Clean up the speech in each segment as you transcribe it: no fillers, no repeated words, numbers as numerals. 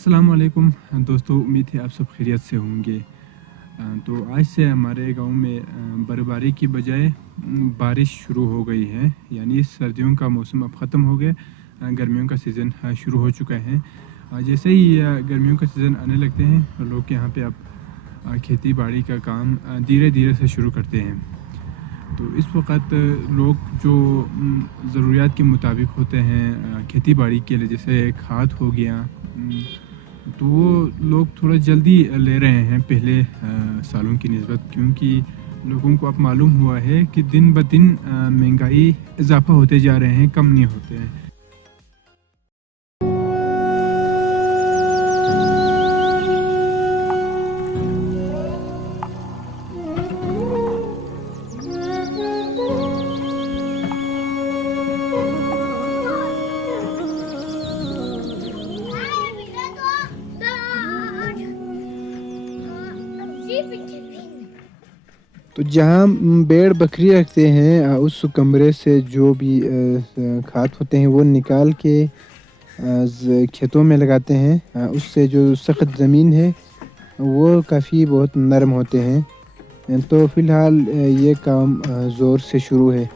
अस्सलामुअलैकुम दोस्तों, उम्मीद है आप सब खैरियत से होंगे। तो आज से हमारे गांव में बर्फबारी की बजाय बारिश शुरू हो गई है। यानी सर्दियों का मौसम अब ख़त्म हो गया, गर्मियों का सीज़न शुरू हो चुका है। जैसे ही गर्मियों का सीज़न आने लगते हैं, लोग यहाँ पे अब खेती बाड़ी का काम धीरे धीरे से शुरू करते हैं। तो इस वक्त लोग जो ज़रूरियात के मुताबिक होते हैं खेती बाड़ी के लिए, जैसे खाद हो गया, तो वो लोग थोड़ा जल्दी ले रहे हैं पहले सालों की निस्बत, क्योंकि लोगों को अब मालूम हुआ है कि दिन ब दिन महंगाई इजाफा होते जा रहे हैं, कम नहीं होते हैं। तो जहाँ भेड़ बकरी रखते हैं उस कमरे से जो भी खाद होते हैं वो निकाल के खेतों में लगाते हैं। उससे जो सख्त ज़मीन है वो काफ़ी बहुत नरम होते हैं। तो फ़िलहाल ये काम ज़ोर से शुरू है।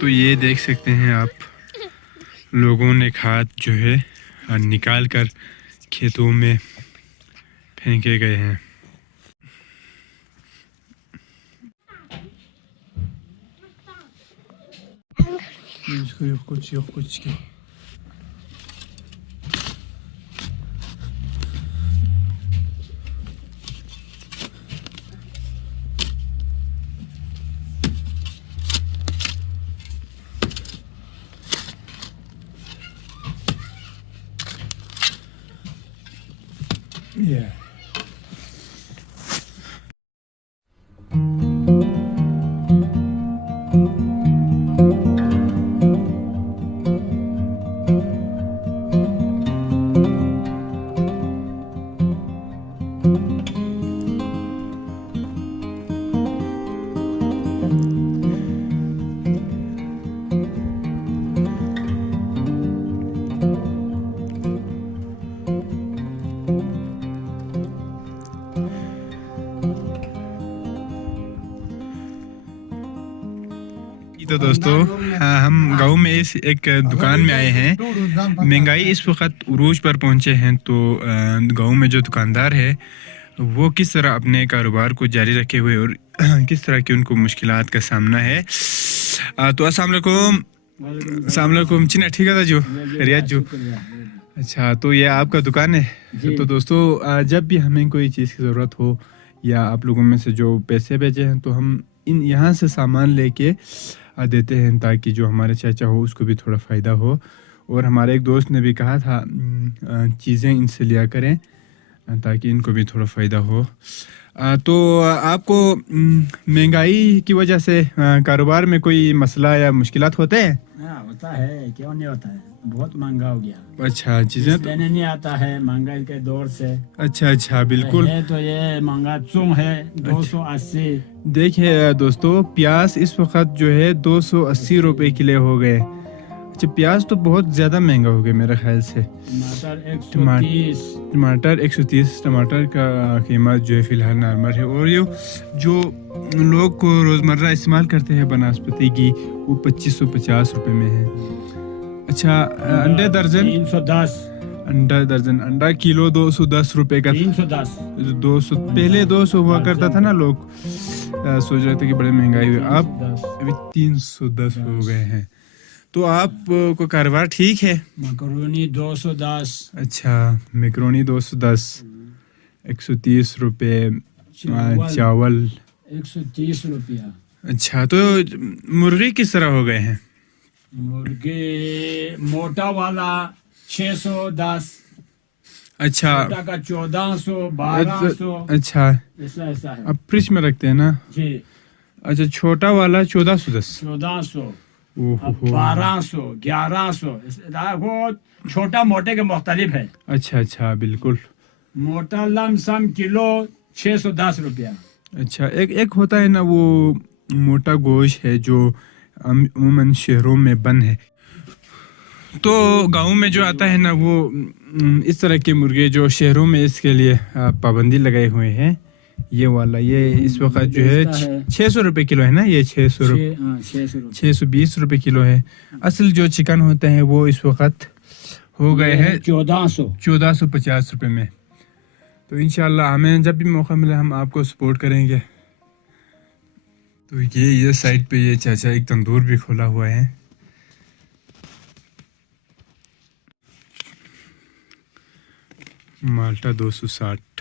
तो ये देख सकते हैं आप, लोगों ने खाद जो है निकाल कर खेतों में फेंके गए हैं। कुछ Yeah. तो दोस्तों, हम गांव में इस एक दुकान में आए हैं। महंगाई इस वक्त उरूज पर पहुंचे हैं, तो गांव में जो दुकानदार है वो किस तरह अपने कारोबार को जारी रखे हुए और किस तरह की उनको मुश्किलात का सामना है। तो अस्सलाम वालेकुम चिना, ठीक है जो रियाज जो। अच्छा, तो ये आपका दुकान है। तो दोस्तों, जब भी हमें कोई चीज़ की ज़रूरत हो या आप लोगों में से जो पैसे भेजे हैं, तो हम इन यहाँ से सामान लेके देते हैं, ताकि जो हमारे चाचा हो उसको भी थोड़ा फ़ायदा हो। और हमारे एक दोस्त ने भी कहा था चीज़ें इनसे लिया करें ताकि इनको भी थोड़ा फ़ायदा हो। तो आपको महंगाई की वजह से कारोबार में कोई मसला या मुश्किलात होते हैं? हाँ, होता है, क्यों नहीं होता है। बहुत महंगा हो गया। अच्छा, चीज़ें तो लेने नहीं आता है महंगाई के दौर से। अच्छा बिल्कुल है तो ये महंगा चूम है 280। देखिए दोस्तों, प्याज इस वक्त जो है 280 रुपए किलो हो गए। अच्छा, प्याज तो बहुत ज़्यादा महंगा हो गया मेरे ख्याल से। टमाटर 130 टमाटर का कीमत जो है फ़िलहाल नॉर्मल है। और ये जो लोग को रोज़मर्रा इस्तेमाल करते हैं बनस्पति की, वो 2550 रुपये में है। अच्छा, अंडे दर्जन 310। अंडा किलो 210 रुपए का। 310 200 पहले 200 हुआ करता था ना। लोग सोच रहे थे कि बड़े महंगाई हुई, अब अभी 310 हो गए हैं। तो आप को कारोबार ठीक है? मैकरोनी 210। अच्छा, मैकरोनी 210, 130 रुपये। चावल 130 रुपया। अच्छा, तो मुर्गी किस तरह हो गए हैं? मुर्गी मोटा वाला 610। अच्छा छोटा का 1400, 1200, अच्छा, ऐसा ऐसा है अब फ्रिज में रखते हैं ना। जी। अच्छा, छोटा वाला 1410। 1400, ओहो अब 1200, 1100, वो छोटा मोटे के मुख्तलिफ है। अच्छा अच्छा, बिल्कुल। मोटा लमसम किलो 610 रुपया। अच्छा, एक एक होता है ना वो मोटा गोश्त है जो अमूमन शहरों में बंद है। तो गांव में जो आता है ना वो इस तरह के मुर्गे जो शहरों में इसके लिए पाबंदी लगाए हुए हैं। ये वाला ये इस वक्त जो है बेचता है 600 रुपये किलो है ना, ये 600 रुपये, 600 रुपये। 620 रुपये किलो है। असल जो चिकन होते हैं वो इस वक्त हो गए हैं 1400। 1450 रुपये में। तो इंशाल्लाह हमें जब भी मौका मिले हम आपको सपोर्ट करेंगे। तो ये साइड पे ये चाचा एक तंदूर भी खोला हुआ है। माल्टा 260।